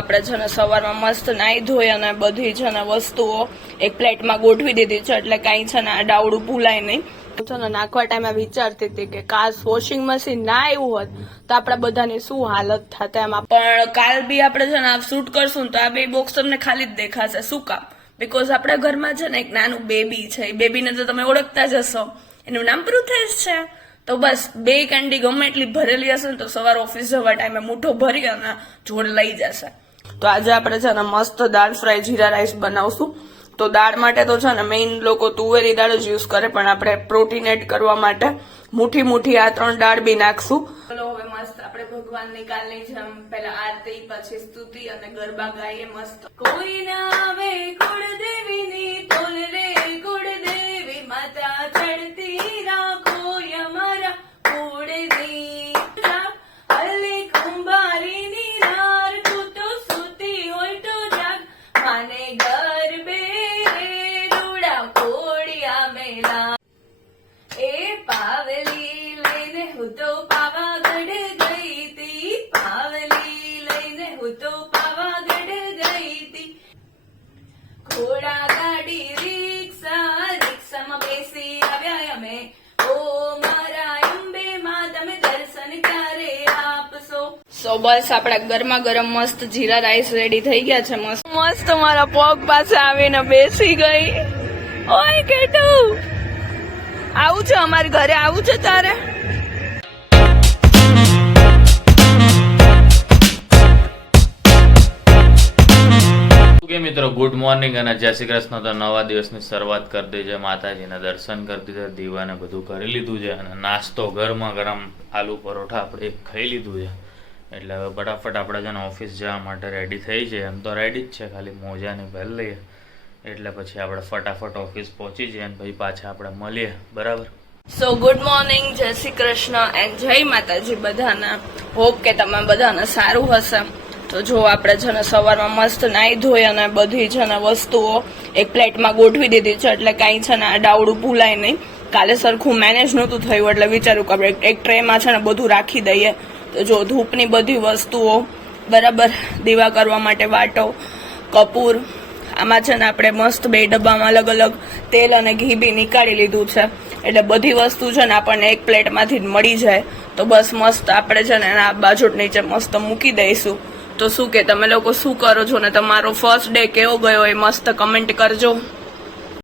આપણે છે ને સવારમાં મસ્ત નાઈ ધોઈ અને બધી છે ને વસ્તુઓ એક પ્લેટમાં ગોઠવી દીધી છે, એટલે કાંઈ છે ને આ ડાવડું ભૂલાય નહીં. છે ને નાખવા ટાઈમે વિચારતી હતી કે કાશ વોશિંગ મશીન ના આવ્યું હોત તો આપણા બધાની શું હાલત થાત એમાં. પણ કાલ બી આપણે છે ને આ શૂટ કરશું તો આ બે બોક્સ તમને ખાલી જ દેખાશે. શું કામ? બીકોઝ આપણા ઘરમાં છે ને એક નાનું બેબી છે. એ બેબીને તો તમે ઓળખતા જ હશો, એનું નામ પૃથેશ છે. તો બસ બે કેન્ડી ગમે એટલી ભરેલી હશે ને તો સવાર ઓફિસ જવા ટાઈમે મુઠ્ઠો ભરી અને જોડે લઈ જશે. તો આજે આપણે છે ને મસ્ત દાળ ફ્રાય જીરા રાઈસ બનાવશું. તો દાળ માટે તો છે ને મેઇન લોકો તુવેરી દાળ જ યુઝ કરે, પણ આપણે પ્રોટીન એડ કરવા માટે મુઠ્ઠી આ 3 દાળ બી નાખશું. ચલો હવે મસ્ત આપણે ભગવાનની કાલની જેમ પહેલા આરતી, પછી સ્તુતિ અને ગરબા ગાઈએ મસ્ત. કોઈ ના આવે કુળદેવીની તોલ રે કુળદેવી માતા ચડતી રાખો અમારા કુળની અલે કુંભારીની નાર તું તો સૂતી હોય તો જાગ માને ગરબે રૂડા કોડિયા મેલા એ પાવલી લઈને હું તો પાવાગઢ ગઈ તી, પાવલી લઈને હું તો પાવાગઢ ગઈ તી. ઘોડા ગાડી રિક્ષામાં બેસી આવ્યા અમે. ઓ મારા અંબે માં તમે દર્શન ક્યારે આપશો. સો બસ આપડા ગરમા ગરમ મસ્ત જીરા રાઈસ રેડી થઈ ગયા છે. મસ્ત મારા પગ પાસે આવીને બેસી ગઈ. ઓય કેટુ, આવું છે અમારી ઘરે, આવું છે તારે? મિત્રો ગુડ મોર્નિંગ અને જય શ્રી કૃષ્ણ. તો નવા દિવસની શરૂઆત કરી દીધી છે, માતાજીના દર્શન કરી દીધા, દીવાને બધું કરી લીધું છે અને નાસ્તો ગરમા ગરમ આલુ પરોઠા આપણે ખાઈ લીધું છે. એટલે હવે ફટાફટ આપણે છે ને ઓફિસ જવા માટે રેડી થઈ છે. એમ તો રેડી જ છે, ખાલી મોજાની પહેલ લઈએ એટલે પછી આપણે ફટાફટ ઓફિસ પહોંચી જઈએ અને પછી પાછા આપણે મળીએ. બરાબર? સો ગુડ મોર્નિંગ, જય શ્રી કૃષ્ણ એન્ડ જય માતાજી બધાને. હોપ કે તમે બધાને સારું હશે. તો જો આપણે છે ને સવારમાં મસ્ત નાઈ ધોઈ અને બધી છે ને વસ્તુઓ એક પ્લેટમાં ગોઠવી દીધી છે, એટલે કાંઈ છે ને આ ડાવડું ભૂલાય નહીં. કાલે સરખું મેનેજ નહોતું થયું એટલે વિચાર્યું કે આપણે એક ટ્રેમાં છે ને બધું રાખી દઈએ. તો જો ધૂપની બધી વસ્તુઓ બરાબર, દીવા કરવા માટે વાટો, કપૂર, આમાં છે ને આપણે મસ્ત 2 ડબ્બામાં અલગ અલગ તેલ અને ઘી બી નીકાળી લીધું છે, એટલે બધી વસ્તુ છે ને આપણને એક પ્લેટમાંથી જ મળી જાય. તો બસ મસ્ત આપણે છે ને આ બાજુ નીચે મસ્ત મૂકી દઈશું. તો શું કે તમે લોકો શું કરો છો ને તમારો ફર્સ્ટ ડે કેવો ગયો એ મસ્ત કમેન્ટ કરજો.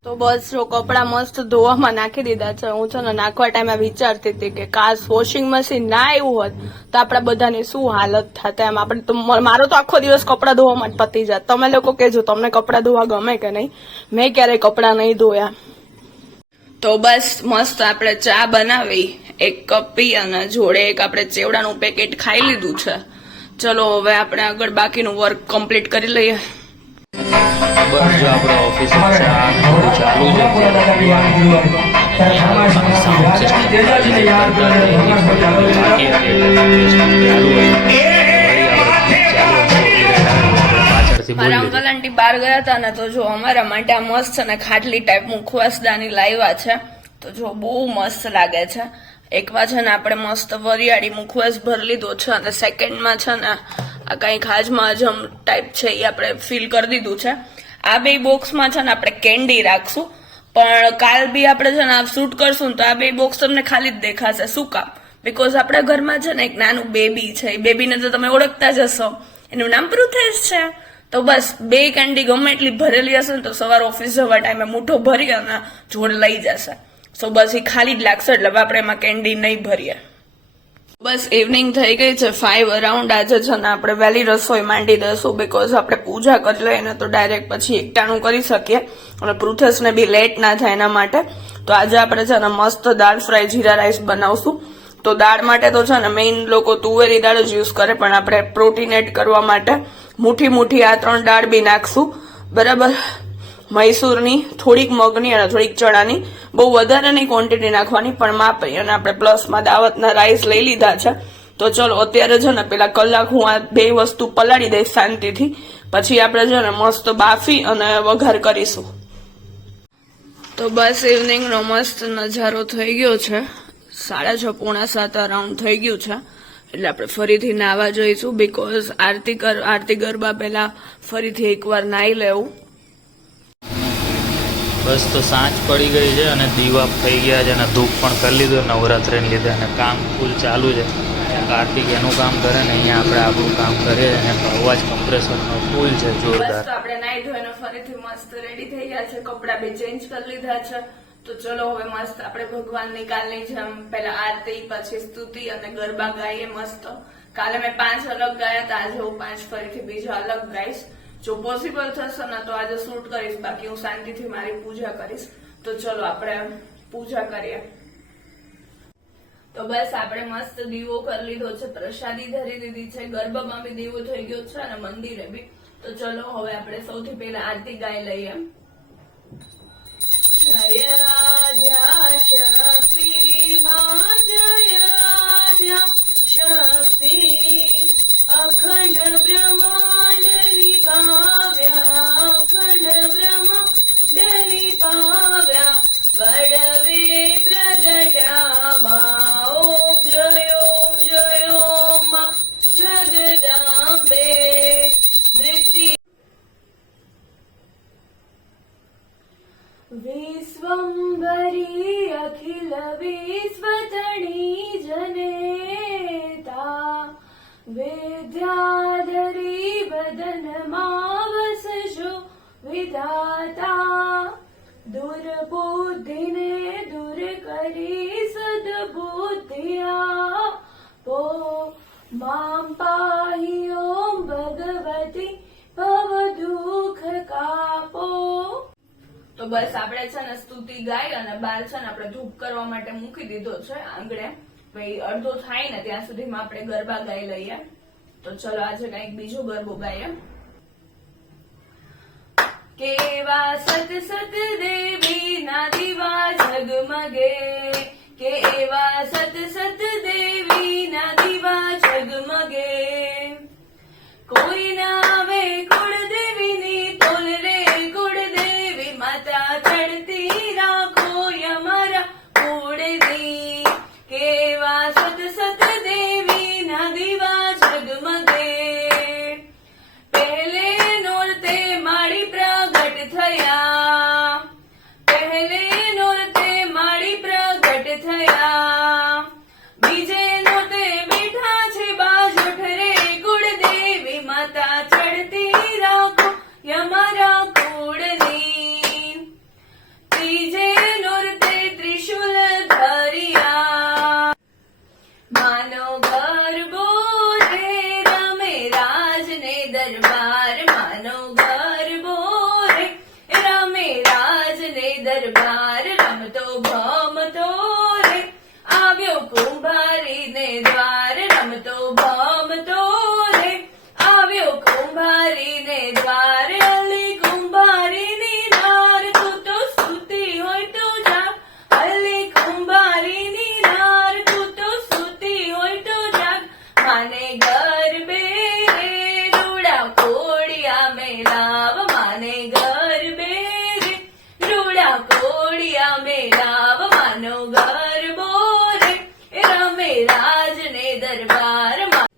તો બસ જો કપડાં મસ્ત ધોવામાં નાખી દીધા છે. હું છે ને નાખવા ટાઈમે વિચારતી હતી કે કાશ વોશિંગ મશીન ના આવ્યું હોત તો આપણા બધાની શું હાલત થાત એમ. આપણે તો મારો તો આખો દિવસ કપડાં ધોવામાં જ પતી જાય. તમે લોકો કહેજો તમને કપડાં ધોવા ગમે કે નહીં. મેં ક્યારેય કપડાં નહીં ધોયા. તો બસ મસ્ત આપણે ચા બનાવી, 1 કપ પી અને જોડે એક આપણે ચેવડાનું પેકેટ ખાઈ લીધું છે. ચલો હવે આપણે આગળ બાકીનું વર્ક કમ્પ્લીટ કરી લઈએ. બસ જો આપણે ઓફિસ થોડું ચાલુ છે. મારા અંકલ આંટી બહાર ગયા હતા ને, તો જો અમારા માટે આ મસ્ત ને ખાટલી ટાઈપ મુખવાસદાની લાવ્યા છે. તો જો બહુ મસ્ત લાગે છે. એકમાં છે ને આપણે મસ્ત વરિયાળી મુખવાસ ભરી લીધો છે અને સેકન્ડમાં છે ને આ કંઈક હાજમા હજમ ટાઈપ છે એ આપણે ફિલ કરી દીધું છે. આ 2 બોક્સમાં છે ને આપણે કેન્ડી રાખશું, પણ કાલ બી આપણે છે ને આ શૂટ કરશું તો આ 2 બોક્સ તમને ખાલી જ દેખાશે. શું કામ? બીકોઝ આપણા ઘરમાં છે ને એક નાનું બેબી છે. એ બેબીને તો તમે ઓળખતા જ હશો, એનું નામ પૃથેશ છે. તો બસ 2 કેન્ડી ગમે એટલી ભરેલી હશે ને તો સવાર ઓફિસ જવા ટાઈમે મુઠ્ઠો ભરી અને જોડે લઈ જશે. સો બસ એ ખાલી જ લાગશે, એટલે આપણે એમાં કેન્ડી નહીં ભરીએ. બસ ઇવનિંગ થઈ ગઈ છે 5 અરાઉન્ડ. આજે છે ને આપણે વહેલી રસોઈ માંડી દઈશું, બીકોઝ આપણે પૂજા કરી લઈએ ને તો ડાયરેક્ટ પછી એકટાણું કરી શકીએ અને પૃથેશને બી લેટ ના થાય એના માટે. તો આજે આપણે છે ને મસ્ત દાળ ફ્રાય જીરા રાઈસ બનાવશું. તો દાળ માટે તો છે ને મેઇન લોકો તુવેરી દાળ જ યુઝ કરે, પણ આપણે પ્રોટીન એડ કરવા માટે મુઠ્ઠી આ 3 દાળ બી નાખશું. બરાબર? મૈસૂરની, થોડીક મગની અને થોડીક ચણાની. બહુ વધારે નહીં ક્વોન્ટિટી નાખવાની, પણ માપી. અને આપણે પ્લસમાં દાવતના રાઈસ લઈ લીધા છે. તો ચલો અત્યારે છે ને પેલા કલાક હું આ 2 વસ્તુ પલાળી દઈશ શાંતિથી, પછી આપણે છે ને મસ્ત બાફી અને વઘાર કરીશું. તો બસ ઇવનિંગનો મસ્ત નજારો થઈ ગયો છે. 6:30 પોણા 7 અરાઉન્ડ થઈ ગયું છે. એટલે આપણે ફરીથી નાવા જઈશું બીકોઝ આરતી ગરબા પહેલા ફરીથી એકવાર નાહી લેવું. બસ તો સાંજ પડી ગઈ છે અને દીવા થઈ ગયા છે અને ધૂપ પણ કરી લીધું નવરાત્રિને લીધે અને કામ ફૂલ ચાલુ છે. કાર્તિક એનું કામ કરે ને અહીંયા આપણે આપણું કામ કરીએ અને અવાજ કમ્પ્રેસરનો ફૂલ છે બસ જોરદાર. તો આપણે નાહી ધોઈને ફરીથી મસ્ત રેડી થઈ ગયા છે, કપડા બી ચેન્જ કરી લીધા છે. તો ચલો હવે મસ્ત આપણે ભગવાનની કાલની જેમ પેલા આરતી પછી સ્તુતિ અને ગરબા ગાઈએ મસ્ત. કાલે મેં 5 અલગ ગાયા હતા, આજે હું 5 ફરીથી બીજા અલગ ગાઈશ. જો પોસિબલ થશે ને તો આજે શૂટ કરીશ, બાકી હું શાંતિથી મારી પૂજા કરીશ. તો ચલો આપણે પૂજા કરીએ. તો બસ આપણે મસ્ત દીવો કરી લીધો છે, પ્રસાદી ધરી દીધી છે, ગરબામાં બી દીવો થઈ ગયો છે અને મંદિરે બી. તો ચલો હવે આપણે સૌથી પહેલા આરતી ગાઈ લઈએ. જય આદ્યા શક્તિ માં જય આદ્યા શક્તિ અખંડ બ્રહ્માંડ નિપાવ્યા અખંડ બ્રહ્માંડ નિપાવ્યા પડવે પ્રગટામાં ઓમ જય ઓમ માં જગદાંબે વૃત્તિ વિશ્વંભરી અખિલ વિશ્વતણી જનેતા વિદ્યાધરી વદનમાં વસજો વિધાતા દુર્બુદ્ધિને દૂર કરી સદબુદ્ધિ આપો મામ પાહી ઓમ ભગવતી ભવ દુઃખ કાપો. તો બસ આપણે છે ને સ્તુતિ ગાય અને બાર છે ને આપણે ધૂપ કરવા માટે મૂકી દીધો છે આંગણે. ભાઈ અડધો થાય ને ત્યાં સુધીમાં આપણે ગરબા ગાઈ લઈએ. તો ચલો આજે કઈક બીજો ગરબો ગાઈએ. કેવા સત સત દેવી ના દીવા ઝગમગે કેવા સત સત દેવી ના દીવા ઝગમગે કોઈ ના આવે કુળદેવીની તોલ રે કુળદેવી માતા ચડતી રાખો અમારા કુળની કેવા સત સત દેવી ના દીવા ઝગમગે પહેલે નોરતે માળી પ્રગટ થયા પહેલે નોરતે માળી પ્રગટ થયા બીજે નોરતે બેઠા છે બાજોઠ રે કુળદેવી માતા ચડતી રાખો અમારા કુળની ત્રીજે નોરતે ત્રિશુલ ધરિયા માનો ગરબો રે રમે રાજને દરબાર માનો ગરબો રે રમે રાજને દરબાર રમતો ભમતો રે આવ્યો કુંભારીને દ્વાર રમતો ભમતો રે આવ્યો કુંભારીને દ્વાર અલી કુંભારીની નાર તું તો સૂતી હોય તો જા અલી કુંભારીની નાર તું તો સૂતી હોય તો જાગ માને ગરબે રે રૂડા કોડિયા મેલાવ માને ગરબે રે રૂડા કોડિયા મેલાવ માનો ગરબો રે રમે રાજને દરબારમાં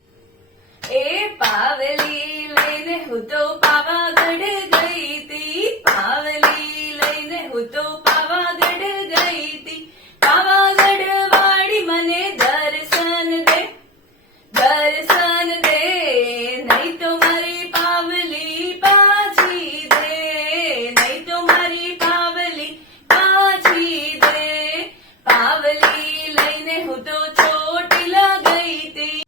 એ પાવલી લઈને હું તો પાવાગઢ ગઈ તી પાવલી લઈને હું તો પાવાગઢ ગઈ તી પાવાગઢ વાળી મને દર્શન દે નહીં તો મારી પાવલી પાછી દે નહીં તો મારી પાવલી પાછી દે પાવલી લઈને હું તો ચોટીલા ગઈ તી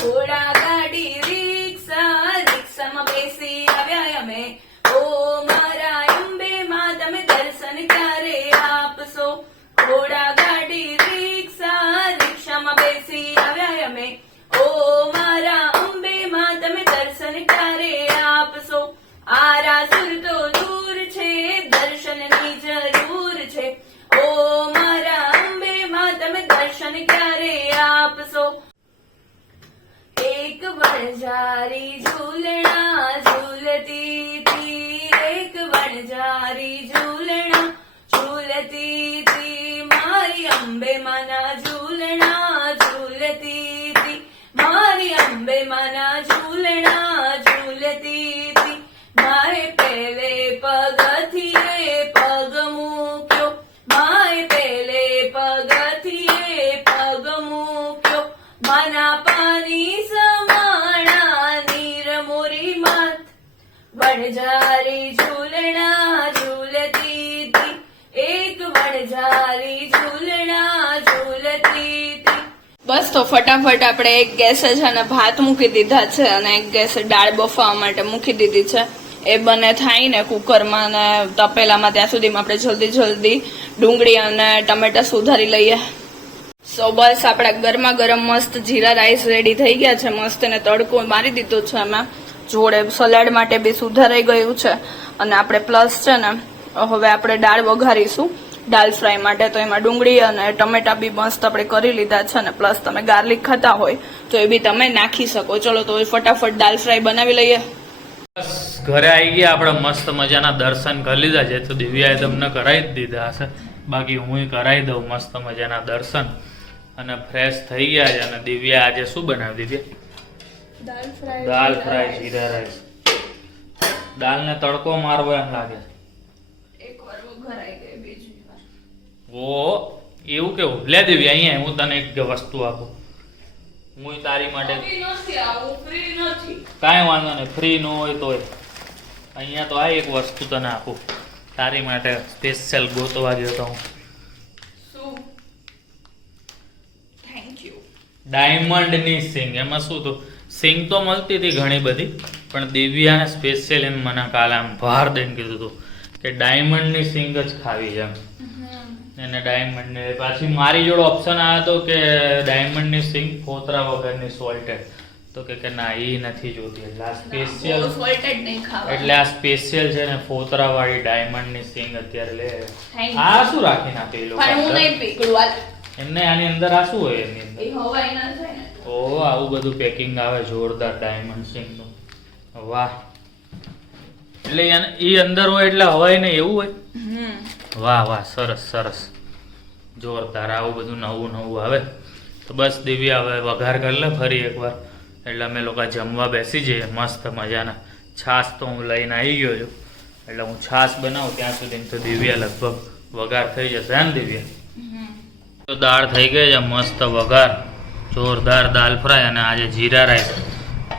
ઘોડા ગાડી રિક્ષામાં બેસી આવ્યા અમે ઓ મારા અંબે માં તમે દર્શન ક્યારે આપશો ઘોડા ગાડી રિક્ષામાં બેસી આવ્યા અમે ઓ મારા અંબે માં તમે દર્શન ક્યારે આપશો આરાસુર તો દૂર છે દર્શનની જરૂર છે ઓ મારા અંબે માં તમે દર્શન ક્યારે આપશો એક વણઝારી ઝૂલણા ઝૂલતી તી એક વણઝારી ઝૂલણા ઝૂલતી તી મારી અંબે માના ઝૂલણા ઝૂલણા ઝૂલતી હતી, માએ પેલે પગથિયે પગ મૂક્યો, માએ પેલે પગથિયે પગ મૂક્યો, માના પાની સમાણા નીર મોરી માત, વણઝારી ઝૂલણા ઝૂલતી હતી, એક વણઝારી ઝૂલણા ઝૂલતી હતી. બસ તો ફટાફટ આપણે એક ગેસે છે ને ભાત મૂકી દીધા છે અને એક ગેસે દાળ બફાવવા માટે મૂકી દીધી છે. એ બને થાય ને કુકરમાં ને તપેલામાં, ત્યાં સુધીમાં આપણે જલ્દી ડુંગળી અને ટમેટા સુધારી લઈએ. સો બસ આપણા ગરમા ગરમ મસ્ત જીરા રાઈસ રેડી થઈ ગયા છે. મસ્ત એને તડકો મારી દીધો છે. એમાં જોડે સલાડ માટે બી સુધારાઈ ગયું છે અને આપણે પ્લસ છે ને હવે આપણે દાળ વઘારીશું દાલ ફ્રાય માટે. તો એમાં ડુંગળી અને ટમેટા બી મસ્ત આપણે કરી લીધા છે ને પ્લસ તમે ગાર્લિક ખાતા હોય તો એ બી તમે નાખી શકો. ચલો તો ફટાફટ દાલ ફ્રાય બનાવી લઈએ. બસ ઘરે આવી ગયા આપણે, મસ્ત મજાના દર્શન કરી લીધા છે. તો દિવ્યાએ તમને કરાવી જ દીધા હશે, બાકી હું કરાવી દઉં મસ્ત મજાના દર્શન. અને ફ્રેશ થઈ ગયા છે. અને દિવ્યા આજે શું બનાવ્યું દિવ્યા? દાલ ફ્રાય જીરા રાઈસ. દાલને તડકો મારવો એમ લાગે ઓ એવું કેવું? લે દિવ્યા અહીંયા હું તને એક વસ્તુ આપું. હું તારી માટે કાંઈ વાંધો નહીં, ફ્રી ન હોય તોય અહીંયા તો આ એક વસ્તુ તને આપું તારી માટે. સ્પેશિયલ ગોતવા ગયો તો હું. ડાયમંડની સિંગ. એમાં શું તો સિંગ તો મળતી હતી ઘણી બધી, પણ દિવ્યાને સ્પેશિયલ એમ મને કાલે આમ ભાર દઈને કીધું હતું કે ડાયમંડની સિંગ જ ખાવી છે એમ. એને ડાયમંડની પાછી મારી જોડે ઓપ્શન આવ્યો હતો કે ડાયમંડની સિંગ ફોતરા વગરની સોલ્ટેડ. તો કે ના એ નથી જોતી, એટલે આ સ્પેશિયલ એટલે આ સ્પેશિયલ છે ને ફોતરા વાળી ડાયમંડની સિંગ અત્યારે લે. આ શું રાખીને આપે એ લોકો એમને? આની અંદર આ શું હોય એની અંદર? ઓહો આવું બધું પેકિંગ આવે જોરદાર ડાયમંડ સિંગ નું. વાહ, એટલે એ અંદર હોય એટલે હવાય ને એવું હોય? વાહ વાહ, સરસ સરસ, જોરદાર. આવું બધું નવું નવું આવે. તો બસ દિવ્યા હવે વઘાર કરી લે ફરી એકવાર, એટલે અમે લોકો જમવા બેસી જઈએ મસ્ત મજાના. છાશ તો હું લઈને આવી ગયો છું, એટલે હું છાશ બનાવું ત્યાં સુધી તો દિવ્યા લગભગ વઘાર થઈ જશે. એમ દિવ્યા? તો દાળ થઈ ગઈ છે મસ્ત વઘાર, જોરદાર દાલ ફ્રાય અને આજે જીરા રાઈસ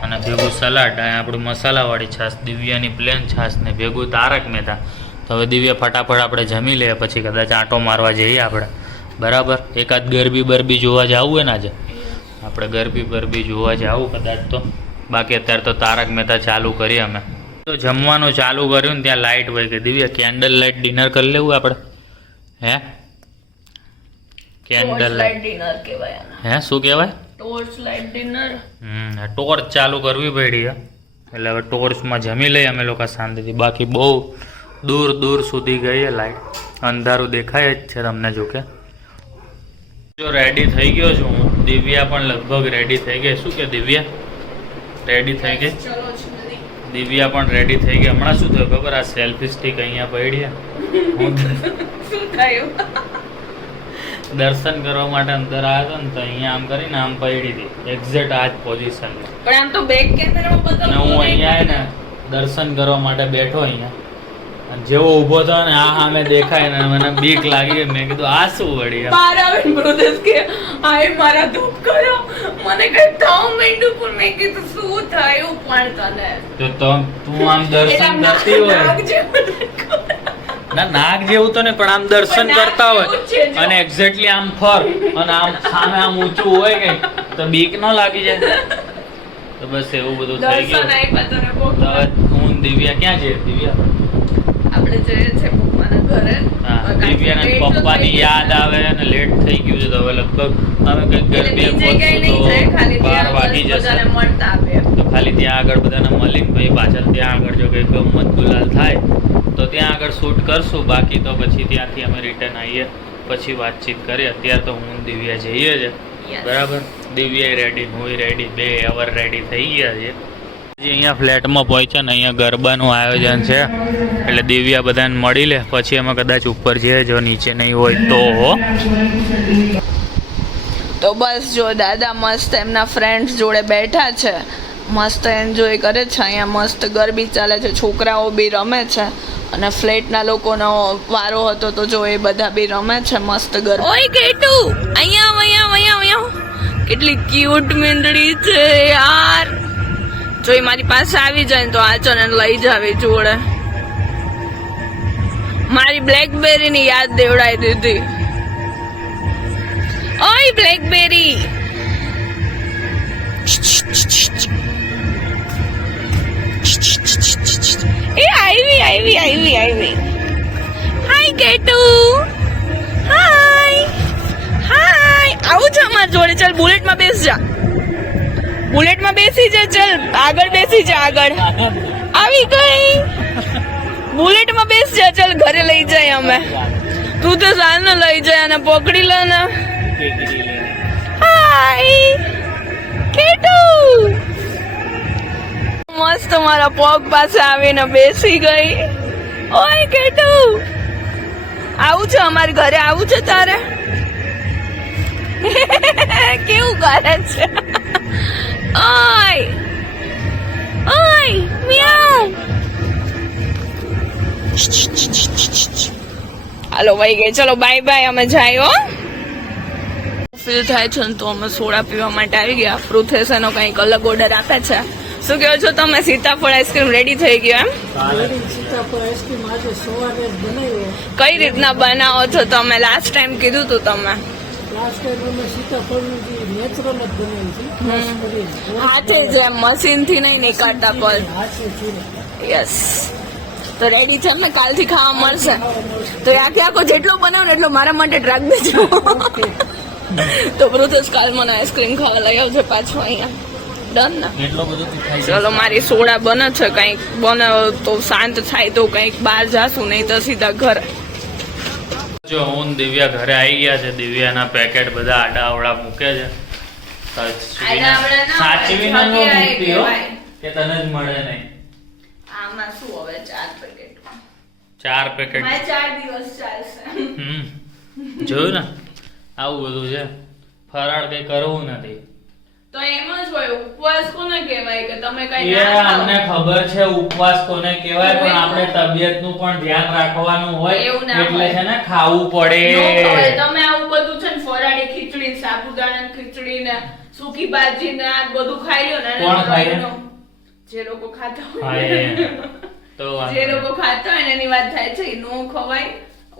અને ભેગું સલાડ. આપણું મસાલાવાળી છાશ, દિવ્યાની પ્લેન છાશ ને ભેગું તારક મહેતા. તો હવે દિવ્યા ફટાફટ આપણે જમી લઈએ, પછી કદાચ આંટો મારવા જઈએ આપણે. બરાબર, એકાદ ગરબી બરબી જોવા જવું હોય ને આજે આપણે ગરબી બરબી જોવા જવું કદાચ. તો બાકી અત્યારે તો તારક મહેતા ચાલુ કરીએ અમે. તો જમવાનું ચાલુ કર્યું ને ત્યાં લાઇટ વહી ગઈ. દિવ્યા કેન્ડલ લાઇટ ડિનર કરી લેવું આપણે? હે કેન્ડલ લાઇટ ડિનર કહેવાય. હે શું કહેવાય? Torch light dinner. ટોર્ચ ચાલુ કરવી પડી એટલે હવે ટોર્ચમાં જમી લઈએ અમે લોકો શાંતિથી. બાકી બહુ દૂર દૂર સુધી ગઈ લાઇટ, અંધારું દેખાય જ છે તમને. જોકે જો રેડી થઈ ગયો છું હું, દિવ્યા પણ લગભગ રેડી થઈ ગઈ. શું કે દિવ્યા રેડી થઈ ગઈ? દિવ્યા પણ રેડી થઈ ગઈ. હમણાં શું થયું ખબર? આ સેલ્ફી સ્ટિક અહીંયા પડી હું શું થયું? દર્શન કરવા માટે અંદર આવ્યો હતો ને તો અહીંયા આમ કરીને આમ પડી હતી એક્ઝેક્ટ આ જ પોઝિશન. પણ આમ તો બેક કેમેરામાં બતાવું. હું અહીંયા ને દર્શન કરવા માટે બેઠો અહીંયા, અને જેવો ઊભો થયો ને આ સામે દેખાય ને મને બીક લાગી ગઈ. મેં કીધું આ શું વળી? બ્રધર્સ કે આય મારા ધૂપ કરો, મને કઈ થાવ માંડ્યું. પણ મેં કીધું શું થયું પણ તને? તો તું આમ દર્શન કરતી હોય ના, નાગ જેવું તો ને, પણ આમ દર્શન કરતા હોય અને એક્ઝેક્ટલી આમ ફર અને આમ સામે આમ ઊંચું હોય કઈ તો બીક ન લાગી જાય? તો બસ એવું બધું થઈ ગયું. તો હું દિવ્યા ક્યાં છે? દિવ્યા આપણે જઈએ છે પપ્પાના ઘરે. હા, દિવ્યાને પપ્પાની યાદ આવે અને લેટ થઈ ગયું છે. તો હવે લગભગ અમે કઈક ગરબે પહોંચશું તો 12 વાગી જશે. તો ખાલી ત્યાં આગળ બધાને મળીને ભાઈ પાછળ ત્યાં આગળ જો કઈ ગમત ગુલાલ થાય તો ત્યાં આગળ શૂટ કરશું. બાકી તો પછી ત્યાંથી અમે રિટર્ન આવીએ પછી વાતચીત કરીએ. અત્યારે તો હું દિવ્યા જઈએ છે. બરાબર, દિવ્યા રેડી, હું રેડી, બે અવર રેડી થઈ ગયા છે. અહીંયા ફ્લેટમાં પહોંચ્યા ને અહીંયા ગરબાનું આયોજન છે એટલે દિવ્યા બધાને મળી લે પછી અમે કદાચ ઉપર જઈએ, જો નીચે નહીં હોય તો. તો બસ જો દાદા મસ્ત એમના ફ્રેન્ડ્સ જોડે બેઠા છે મસ્ત એન્જોય કરે છે. અહીંયા મસ્ત ગરબી ચાલે છે, છોકરાઓ બી રમે છે અને ફ્લેટના લોકોનો વારો હતો તો જો એ બધા બી રમે છે મસ્ત ગરબી. ઓય કેટુ, અહીંયા કેટલી ક્યુટ મીંદડી છે યાર. જો એ મારી પાસે આવી જાય ને તો આચોને લઈ જાવી જોડે. મારી બ્લેકબેરી ની યાદ દેવડાઈ દીધી. ઓય બ્લેકબેરી, એ આવી. હાય કેટુ, હાય. આવું છે અમાર જોડે. ચાલ બુલેટમાં બેસ જા. બુલેટમાં બેસી જા. ચાલ આગળ બેસી જા. આગળ આવી ગઈ. બુલેટમાં બેસ જા. ચાલ ઘરે લઈ જાય અમે. તું તો સાલ લઈ જાય અને પકડી લે ને. હાય કેટુ, મસ્ત મારા પગ પાસે આવીને બેસી ગઈ. ઓય કેટુ, આવું છે અમારે ઘરે. આવું છે તારે? કેવું કરે છે? ઓય મિયાઉ. હાલો વહી ગઈ. ચલો બાય બાય, અમે જાય હો. ફીલ થાય છે ને તો અમે સોડા પીવા માટે આવી ગયા. ફ્રુથેસ એનો કંઈક અલગ ઓર્ડર આપે છે. શું કહો છો તમે? સીતાફળ આઈસ્ક્રીમ રેડી થઈ ગયો એમ? કઈ રીતના બનાવો છો તમે? લાસ્ટ ટાઈમ કીધું તું તમે. હાથે જેમ મશીન થી નહીં નીકળતા પણ. યસ, તો રેડી છે ને? કાલથી ખાવા મળશે. તો આખે આખો જેટલો બનાવો ને એટલો મારા માટે જ રાખ દેજો. તો બ્રુથસ કાલ મને આઈસ્ક્રીમ ખાવા લઈ આવજો પાછો અહીંયા. ડન ને? ચલો મારી સોડા બને છે. કંઈક બને તો શાંત થાય તો કંઈક બહાર જાશું, નહીં તો સીધા ઘરે. જો હું ને દિવ્યા ઘરે આવી ગયા છે. દિવ્યાના પેકેટ બધા આડાઅવળા મૂકે છે. સાચવીને ન મૂકતી હો કે તને જ મળે નહીં. આમાં શું હવે 4 પેકેટ. 4 પેકેટ 4 દિવસ ચાલશે. જોયું ને, આવું બધું છે. ફરાળ કઈ કરવું નથી. તો એમ જ હોય. ઉપવાસ કોને કહેવાય કે તમે કઈ એ અમને ખબર છે ઉપવાસ કોને કહેવાય, પણ આપણે તબિયતનું પણ ધ્યાન રાખવાનું હોય એટલે છે ને ખાવું પડે. તમે આવું બધું છે ને ફરાળી ખીચડી, સાબુદાણા ખીચડી ને સૂકી ભાજી ને આ બધું ખાઈ લ્યો ને. કોણ ખાય? જે લોકો ખાતા હોય. તો જે લોકો ખાતા હોય ને એની વાત થાય છે. નો ખવાય.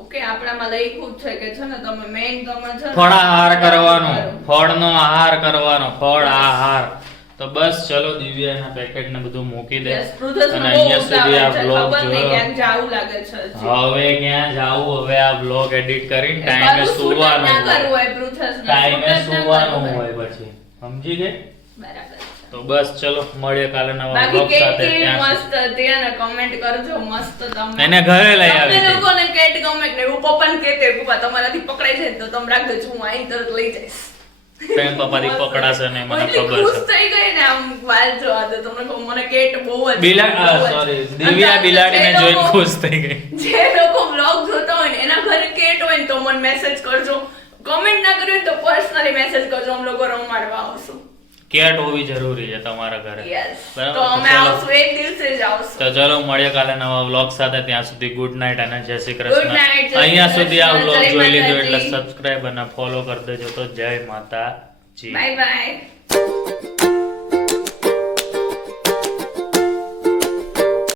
ઓકે, આપણામાં લખ્યું છે કે છે ને તમે મેઈન તમે છે ફળ આહાર કરવાનો, ફળનો આહાર કરવાનો, ફળ આહાર. તો બસ ચલો દિવ્યાના પેકેટ ને બધું મૂકી દે. અને અહીંયા સુધી આ બ્લોગ જોયો. ક્યાંક જાવું લાગે છે. હવે ક્યાં જાવું? હવે આ બ્લોગ એડિટ કરીને ટાઈમે સુવાનું હોય પછી. સમજી ગઈ? બરાબર. તો બસ ચલો મળીએ કાલે નવા બ્લોગ સાથે. મસ્ત હતી અને કમેન્ટ કરજો મસ્ત. તમે એને ઘરે લઈ આવી તમે લોકોને કેટ ગમે ને હું પપ્પાને કહેતે પપ્પા તમારાથી પકડાઈ જાય તો તમે રાખજો, હું અહીં તરત લઈ જઈશ. પ્રેમ પપ્પાથી પકડાશે ને મને ખબર છે. ખુશ થઈ ગઈ ને આમ વાલ જોવા દે તમને કહું. મને કેટ બહુ જ દિવ્યા બિલાડીને જોઈને ખુશ થઈ ગઈ. જે લોકો બ્લોગ જોતા હોય ને એના ઘરે કેટ હોય ને તો મને મેસેજ કરજો. કમેન્ટ ના કર્યો તો પર્સનલી મેસેજ કરજો. અમે લોકો રમાડવા આવશું. કેટ હોવી જરૂરી છે તમારા ઘરે. તો અમે આવશું એક દિવસે જ આવશું. તો ચલો મળીએ કાલે નવા વ્લોગ સાથે. ત્યાં સુધી ગુડ નાઇટ અને જય શ્રી Good કૃષ્ણ. night, જય અહીંયા શ્રી સુધી આ કૃષ્ણ, વ્લોગ જય જોઈ લીધો માતાજી. એટલે સબસ્ક્રાઇબ અને ફોલો કરી દેજો. તો જય માતાજી. Bye bye.